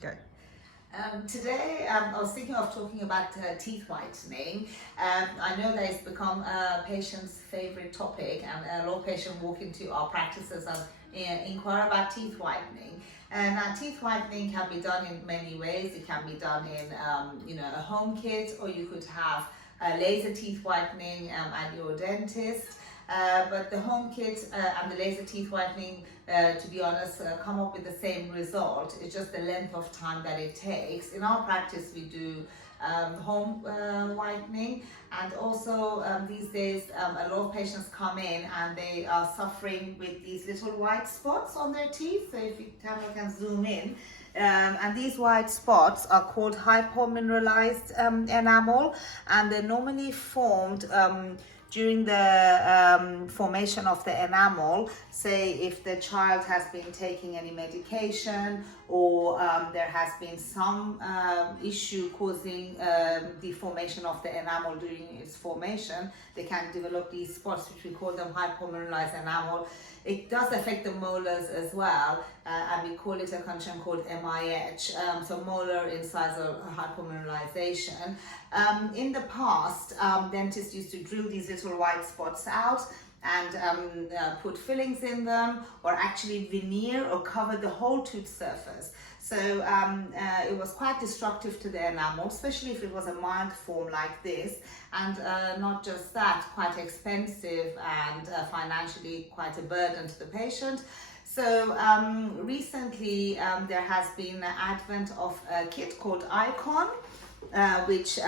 Go. Today, I was thinking of talking about teeth whitening. I know that it's become a patient's favorite topic, and a lot of patients walk into our practices and inquire about teeth whitening. And teeth whitening can be done in many ways. It can be done in a home kit, or you could have laser teeth whitening at your dentist. But the home kit and the laser teeth whitening, to be honest, come up with the same result. It's just the length of time that it takes. In our practice, we do home whitening, and also these days a lot of patients come in and they are suffering with these little white spots on their teeth. So if you can zoom in. And these white spots are called hypo mineralized enamel, and they're normally formed during the formation of the enamel. Say if the child has been taking any medication, or there has been some issue causing the formation of the enamel during its formation, they can develop these spots, which we call them hypomineralized enamel. It does affect the molars as well, and we call it a condition called MIH, so molar incisor hypomineralization. In the past, dentists used to drill these little white spots out and put fillings in them, or actually veneer or cover the whole tooth surface. So it was quite destructive to the enamel, especially if it was a mild form like this, and not just that, quite expensive and financially quite a burden to the patient. So recently there has been an advent of a kit called Icon, which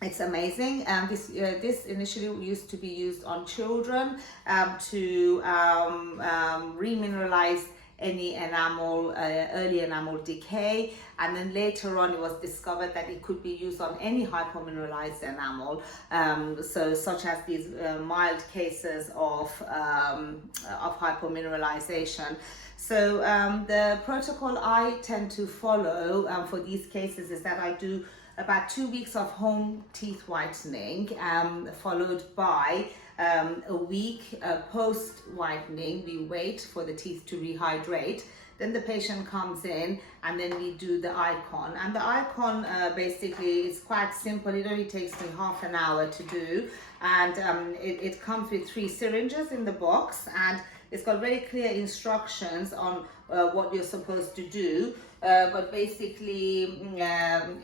it's amazing. This initially used to be used on children to remineralize any enamel, early enamel decay, and then later on it was discovered that it could be used on any hypomineralized enamel, so such as these mild cases of hypomineralization. So the protocol I tend to follow for these cases is that I do about 2 weeks of home teeth whitening, followed by a week post whitening. We wait for the teeth to rehydrate. Then the patient comes in, and then we do the Icon. And the Icon basically is quite simple. It only takes me half an hour to do, and it comes with 3 syringes in the box, and it's got very clear instructions on what you're supposed to do. But basically,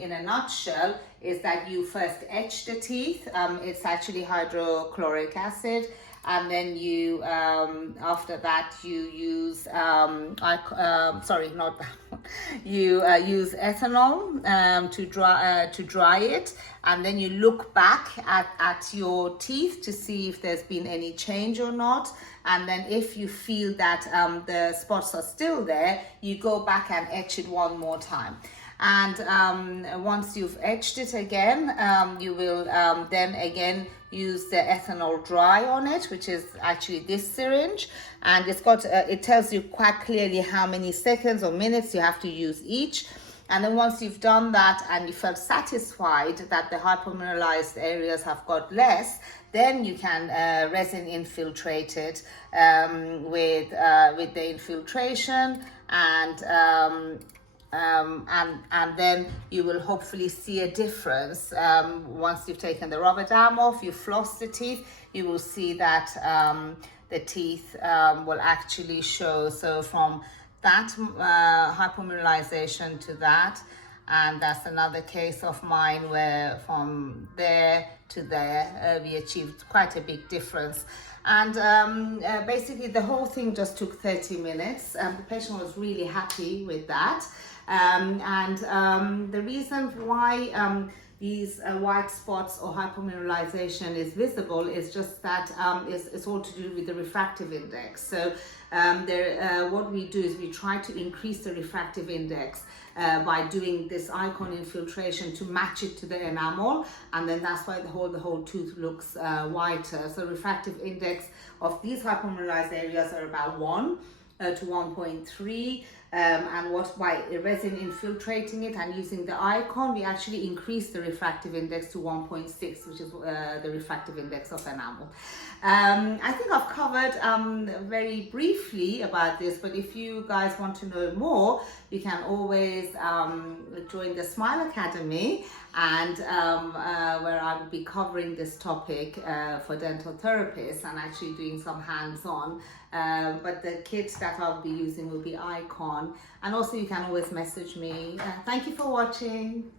in a nutshell, is that you first etch the teeth. It's actually hydrochloric acid, and then you after that you use sorry, not that one. You use ethanol to dry it, and then you look back at your teeth to see if there's been any change or not. And then if you feel that the spots are still there, you go back and etch it one more time. And once you've etched it again, you will then again use the ethanol dry on it, which is actually this syringe, and it's got it tells you quite clearly how many seconds or minutes you have to use each. And then once you've done that and you felt satisfied that the hypomineralized areas have got less, then you can resin infiltrate it with the infiltration, and then you will hopefully see a difference. Once you've taken the rubber dam off, you floss the teeth, you will see that the teeth will actually show. So from that hypomineralization to that, and that's another case of mine where from there to there we achieved quite a big difference. And basically the whole thing just took 30 minutes. The patient was really happy with that. The reason why these white spots or hypomineralization is visible is just that it's all to do with the refractive index. So what we do is we try to increase the refractive index by doing this Icon infiltration to match it to the enamel, and then that's why the whole tooth looks whiter. So refractive index of these hypomineralized areas are about 1 to 1.3. And by resin infiltrating it and using the Icon, we actually increase the refractive index to 1.6, which is the refractive index of enamel. I think I've covered very briefly about this, but if you guys want to know more, you can always join the Smile Academy, and where I will be covering this topic for dental therapists and actually doing some hands-on. But the kits that I'll be using will be Icon, and also you can always message me. Thank you for watching.